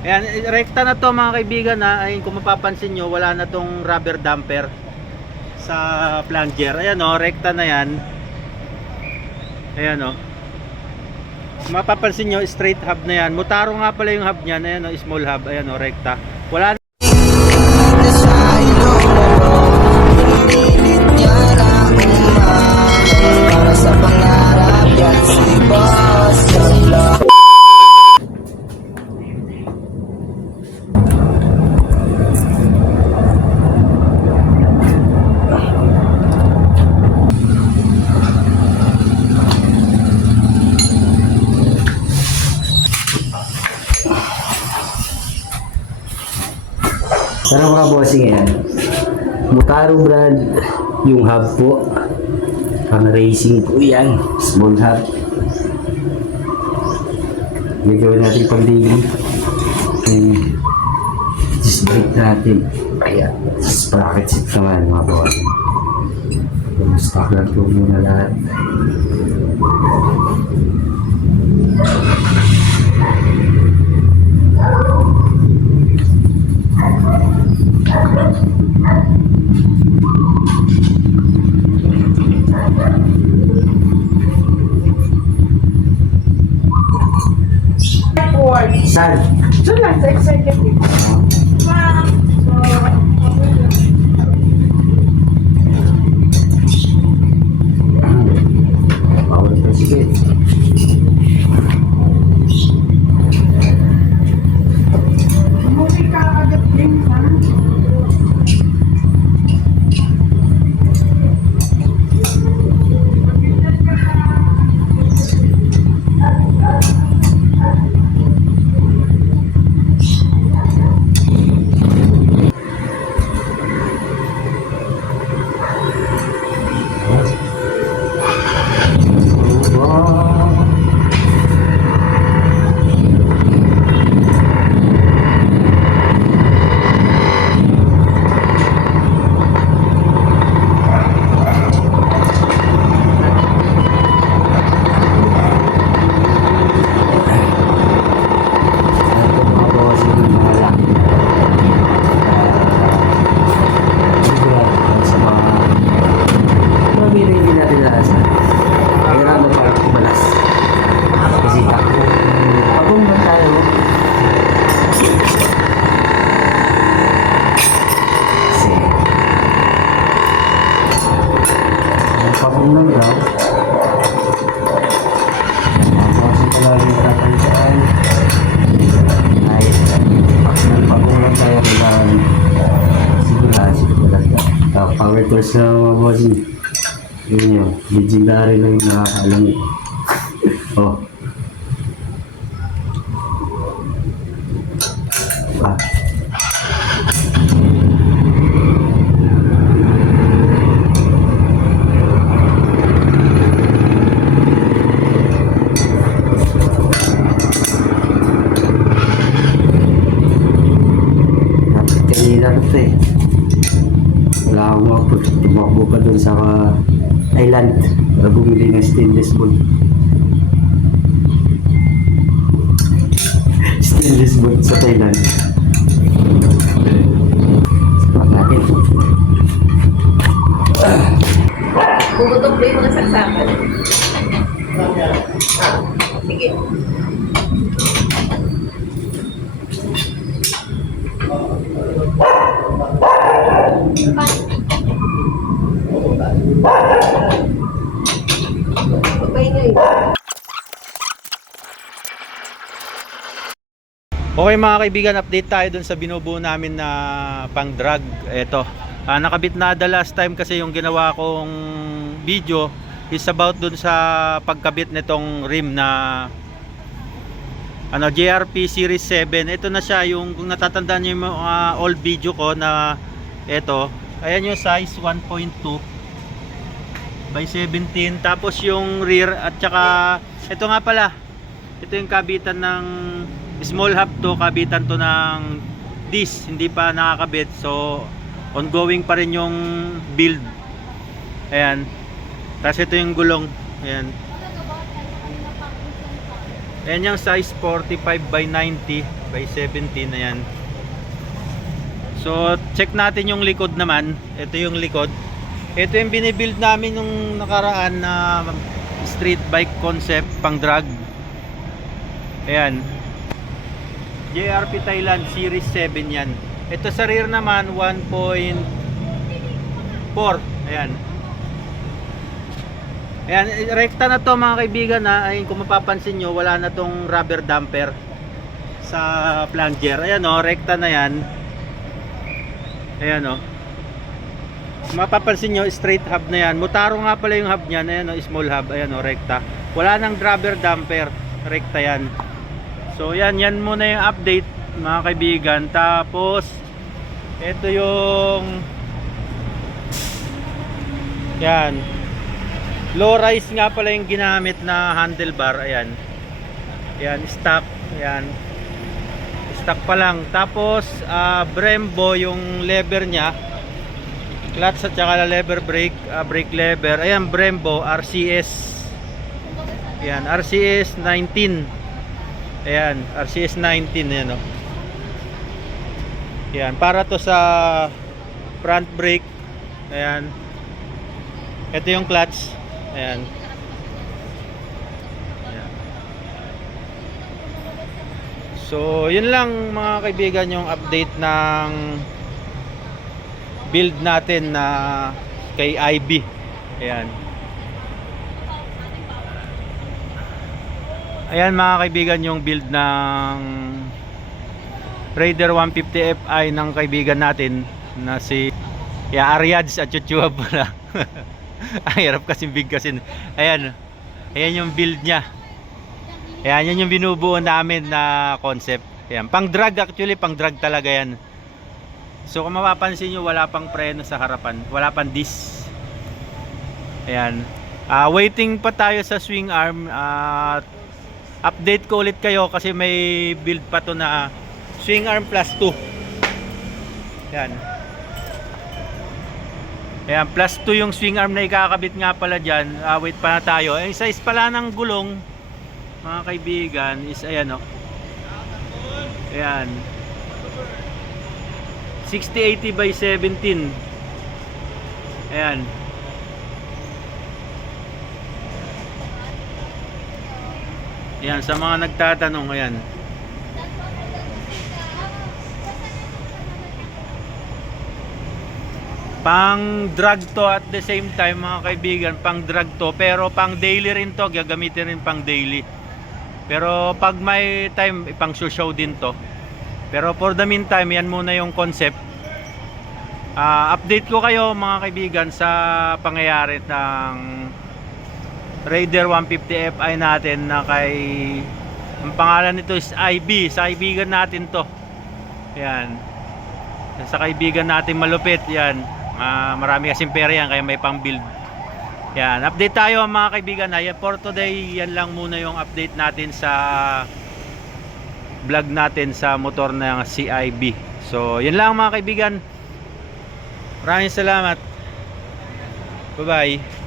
Ayan, rekta na to mga kaibigan na. Ayun, kung mapapansin nyo, wala na tong rubber damper sa plunger. Ayan o, rekta na yan. Ayan o. Kung mapapansin nyo, straight hub na yan. Mutaro nga pala yung hub niyan. Ayan o, small hub. Ayan o, rekta. Wala na. Para sa pangarap yan si Boss Lolo. Ano mga bossing yan? Mutaro brand yung hub po. Pang racing po yan. Small hub. Gagawin natin pang daily. And just brake natin. Kaya sprocket seat naman mga bossing. Stock lang po muna lahat. Saan? Doon lang sa executive. Bawal ito, sige. Muli ka agad din, ha? Pabong lang daw. Kasi palagi tatandaan. Ay, pabong lang tayo kailangan. Siguro talaga. Power tools na mga bossing. Yun yun. Legendary lang yung nakakaalam. Oh. Ah. Wala akong mapot. Tumakbo pa dun sa Thailand para bumili ng stainless board. Stainless board sa Thailand. Sapat natin. Pumutok ba yung mga saksakan? Sige. Okay mga kaibigan, update tayo dun sa binubuo namin na pang drag. Eto, nakabit na the last time kasi yung ginawa kong video is about dun sa pagkabit nitong rim na JRP Series 7. Ito na siya, yung kung natatandaan niyo yung old video ko na ito, ayan yung size 1.2 by 17. Tapos yung rear at saka ito nga pala, ito yung kabitan ng small hub to, kabitan to ng disc, hindi pa nakakabit. So ongoing pa rin yung build. Ayan. Tapos ito yung gulong. Ayan. Ayan yung size 45 by 90. by 17, ayan. So check natin yung likod naman. Ito yung likod. Ito yung binibuild namin nung nakaraan na street bike concept pang drag. Ayan, JRP Thailand Series 7 yan. Ito sa rear naman 1.4. Ayan. Ayan, rekta na to mga kaibigan na. Ay, kung mapapansin nyo, wala na tong rubber damper sa plunger. Ayan o, rekta na yan. Ayan o, mapapansin nyo, straight hub na yan. Mutaro nga pala yung hub niyan. Ayan o, small hub. Ayan o, rekta. Wala nang rubber damper, rekta yan. So yan muna yung update mga kaibigan. Tapos ito yung yan, low rise nga pala yung ginamit na handlebar. Ayan, ayan, stock. Ayan, stock pa lang. Tapos Brembo yung lever nya, clutch at saka lever brake, brake lever. Ayan, Brembo RCS. Ayan, RCS 19. Ayan, RCS 19. Ayan o. Ayan, para to sa front brake. Ayan, ito yung clutch. Ayan. Ayan. So yun lang mga kaibigan yung update ng build natin na kay IB. Ayan. Ayan mga kaibigan yung build ng Raider 150 Fi ng kaibigan natin na si Ariads at Chuchua pala. Ay, harap kasi big kasi. Ayan. Ayan yung build nya. Ayan, yan yung binubuo namin na concept. Ayan, pang drag actually, pang drag talaga yan. So kung mapapansin nyo, wala pang preno sa harapan, wala pang disc. Ayan. Waiting pa tayo sa swing arm. Update ko ulit kayo kasi may build pa to na swing arm plus 2. Ayan. Ayan, plus 2 yung swing arm na ikakabit nga pala dyan. Wait pa na tayo. Yung size pala ng gulong mga kaibigan is ayan o. Ayan, 6080 by 17. Ayan. Ayan, sa mga nagtatanong, ayan. Pang drag to at the same time mga kaibigan, pang drag to, pero pang daily rin to, gagamitin rin pang daily. Pero pag may time, ipang show din to. Pero for the meantime, yan muna yung concept. Update ko kayo mga kaibigan sa pangyayari ng Raider 150 Fi natin na kay, ang pangalan nito is IB. Sa kaibigan natin to. Yan. Sa kaibigan natin malupit. Yan. Marami kasing pera yan kaya may pang build. Yan. Update tayo mga kaibigan. Ayan, for today, yan lang muna yung update natin sa vlog natin sa motor ng CIB. So, yan lang mga kaibigan. Maraming salamat. Bye-bye.